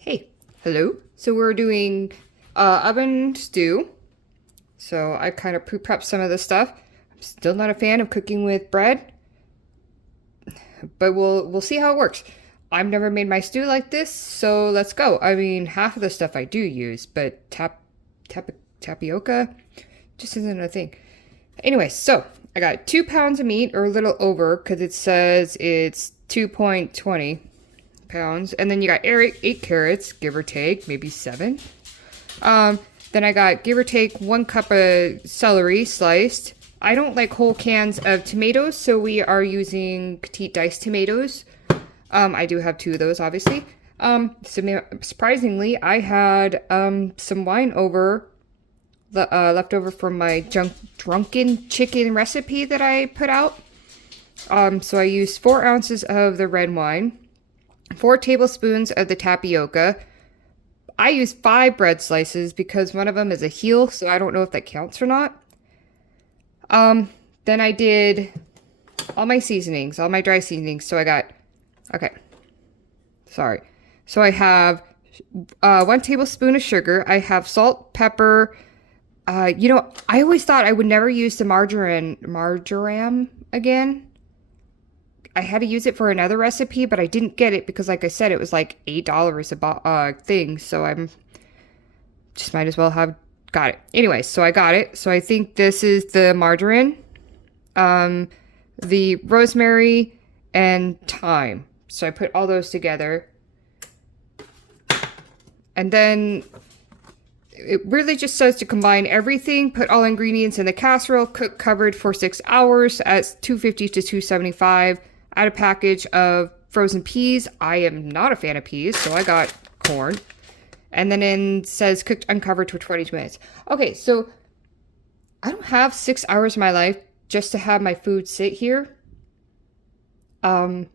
Hey, hello. So we're doing oven stew. So I kind of pre-prepped some of the stuff. I'm still not a fan of cooking with bread, but we'll see how it works. I've never made my stew like this, so let's go. I mean, half of the stuff I do use, but tapioca just isn't a thing. Anyway, so I got 2 pounds of meat, or a little over, because it says it's 2.20 pounds. And then you got 8 carrots, give or take, maybe 7. Then I got, give or take, 1 cup of celery sliced. I don't like whole cans of tomatoes, so we are using petite diced tomatoes. I do have 2 of those, obviously. Surprisingly, I had some wine left over from my drunken chicken recipe that I put out. So I used 4 ounces of the red wine, 4 tablespoons of the tapioca. I used 5 bread slices because one of them is a heel, so I don't know if that counts or not. Then I did all my seasonings, all my dry seasonings. So I got, okay, sorry. So I have 1 tablespoon of sugar. I have salt, pepper. I always thought I would never use the marjoram again. I had to use it for another recipe, but I didn't get it because, like I said, it was like $8 a thing. So I'm just might as well have got it. Anyway, so I got it. So I think this is the margarine, the rosemary, and thyme. So I put all those together. And then it really just says to combine everything, put all ingredients in the casserole, cook covered for 6 hours at 250 to 275. Add a package of frozen peas. I am not a fan of peas, so I got corn. And then it says cooked uncovered for 22 minutes. Okay, so I don't have 6 hours of my life just to have my food sit here. I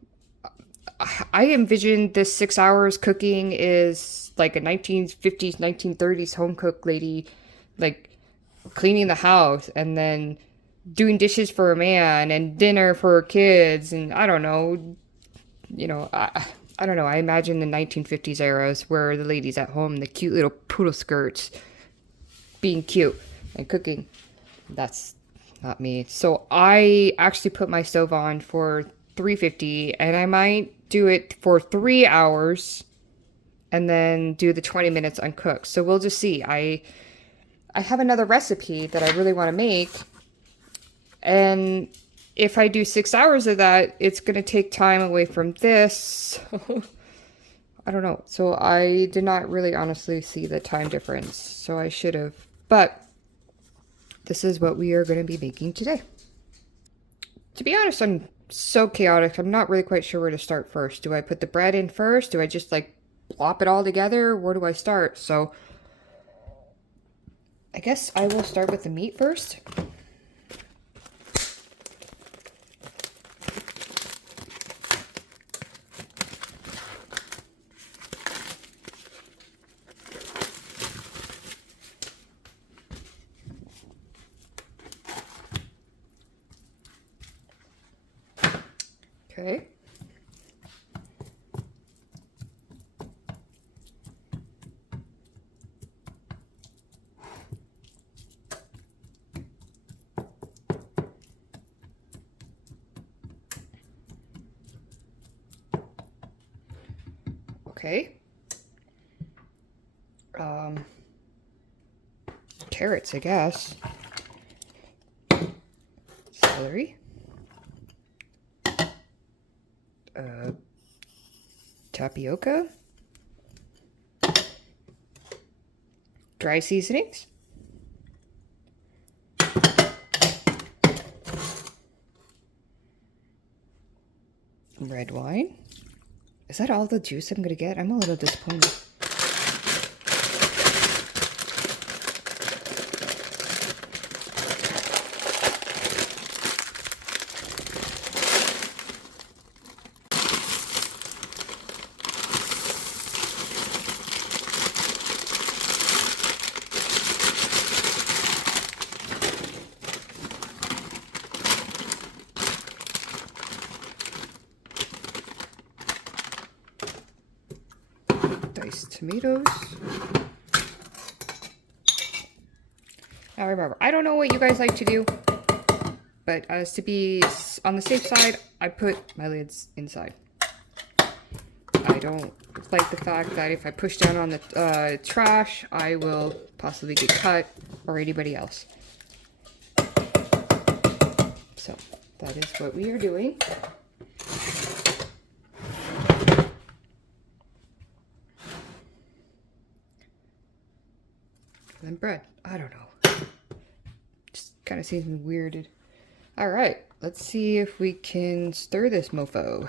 envisioned this 6 hours cooking is like a 1950s, 1930s home cook lady, like cleaning the house and then doing dishes for a man and dinner for kids. And I don't know, I don't know. I imagine the 1950s eras where the ladies at home, the cute little poodle skirts, being cute and cooking. That's not me. So I actually put my stove on for 350, and I might do it for 3 hours and then do the 20 minutes uncooked. So we'll just see. I have another recipe that I really want to make. And if I do 6 hours of that, it's going to take time away from this. I don't know. So I did not really honestly see the time difference. So I should have. But this is what we are going to be making today. To be honest, I'm so chaotic. I'm not really quite sure where to start first. Do I put the bread in first? Do I just like plop it all together? Where do I start? So I guess I will start with the meat first. Okay. Okay. Carrots, I guess. Celery. Tapioca. Dry seasonings. Red wine. Is that all the juice I'm gonna get? I'm a little disappointed. diced tomatoes. Now remember, I don't know what you guys like to do, but as to be on the safe side, I put my lids inside. I don't like the fact that if I push down on the trash, I will possibly get cut, or anybody else. So that is what we are doing. And then bread. I don't know. Just kind of seems weirded. All right, let's see if we can stir this mofo.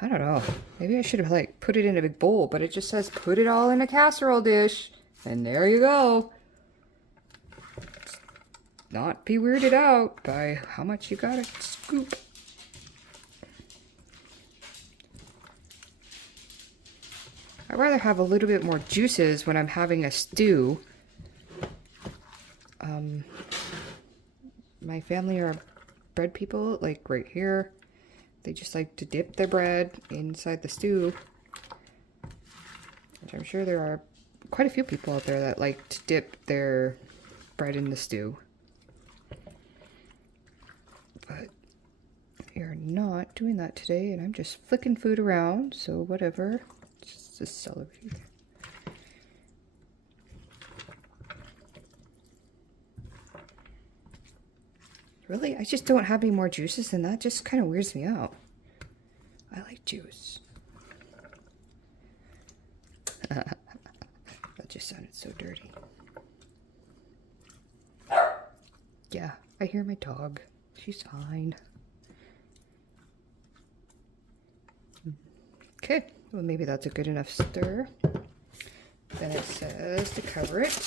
I don't know. Maybe I should have like put it in a big bowl, but it just says put it all in a casserole dish. And there you go. Not be weirded out by how much you gotta scoop. I'd rather have a little bit more juices when I'm having a stew. My family are bread people, like right here. They just like to dip their bread inside the stew. Which I'm sure there are quite a few people out there that like to dip their bread in the stew. But we are not doing that today, and I'm just flicking food around, so whatever. Just a celery. Really? I just don't have any more juices, and that just kind of weirds me out. I like juice. That just sounded so dirty. Yeah, I hear my dog. She's fine. Okay, well maybe that's a good enough stir. Then it says to cover it.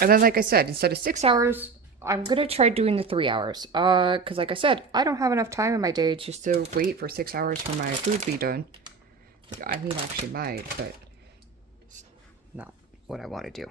And then, like I said, instead of 6 hours, I'm going to try doing the 3 hours. Because like I said, I don't have enough time in my day just to wait for 6 hours for my food to be done. I mean, I actually might, but it's not what I want to do.